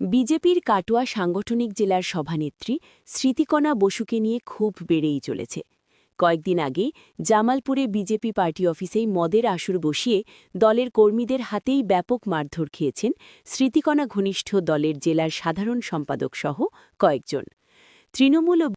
বিজেপির কাটোয়া সাংগঠনিক জেলার সভানেত্রী স্মৃতিকণা বসুকে নিয়ে ক্ষোভ বেড়েই চলেছে। কয়েকদিন আগে জামালপুরে বিজেপি পার্টি অফিসেই মদের আসর বসিয়ে দলের কর্মীদের হাতেই ব্যাপক মারধর খেয়েছেন স্মৃতিকণা ঘনিষ্ঠ দলের জেলার সাধারণ সম্পাদক সহ কয়েকজন। তৃণমূল ও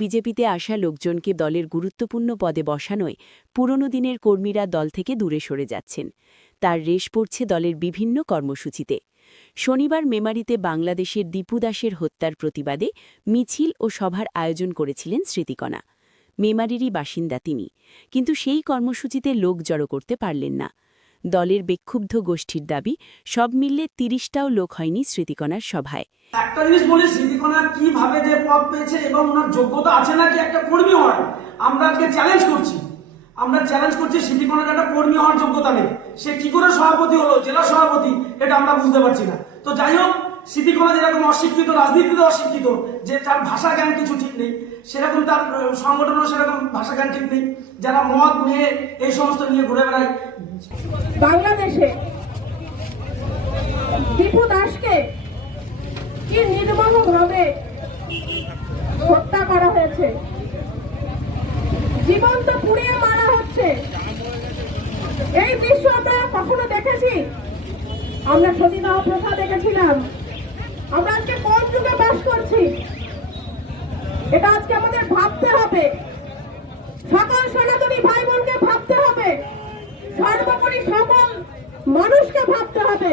বিজেপিতে আসা লোকজনকে দলের গুরুত্বপূর্ণ পদে বসানোয় পুরনো দিনের কর্মীরা দল থেকে দূরে সরে যাচ্ছেন। তার রেশ পড়ছে দলের বিভিন্ন কর্মসূচিতে। শনিবার মেমারিতে বাংলাদেশের দীপু দাসের হত্যার প্রতিবাদে মিছিল ও সভার আয়োজন করেছিলেন স্মৃতিকণা। মেমারিরই বাসিন্দা তিনি, কিন্তু সেই কর্মসূচিতে লোক জড়ো করতে পারলেন না। দলের বিক্ষুব্ধ গোষ্ঠীর দাবি, সব মিললে ৩০টাও লোক হয়নি স্মৃতিকণার সভায়। একটা জিনিস বলি, স্মৃতিকণা কিভাবে যে পদ পেয়েছে এবং ওনার যোগ্যতা আছে নাকি একটা কর্মী হওয়ার, আমরা আজকে চ্যালেঞ্জ করছি। স্মৃতিকণার একটা কর্মী হওয়ার যোগ্যতা নেই। সে কি করে সভাপতি হলো, জেলা সভাপতি, এটা আমরা বুঝতে পারছি না। তো যাই হোক, স্মৃতিকণা যেরকম অশিক্ষিত, রাজনীতিতে অশিক্ষিত, যে তার ভাষা জ্ঞান কিছু ঠিক নেই, সেরকম তার সংগঠনও সেরকম ভাষা জ্ঞান ঠিক নেই। যারা মদ মেয়ে এই সমস্ত নিয়ে ঘুরে বেড়ায়। বাংলাদেশে দীপু দাসকে কি নির্মমভাবে হত্যা করা হয়েছে, জীবন্ত পুড়িয়ে মারা হচ্ছে। এই দৃশ্য আমরা কখনো দেখেছি? আমরা সতীদাহ প্রথা দেখেছিলাম। আমরা আজকে কোন যুগে বাস করছি, এটা আজকে আমাদের ভাবতে হবে। সকল সনাতনী ভাই বোনকে ভাবতে হবে, সর্বোপরি সকল মানুষকে ভাবতে হবে।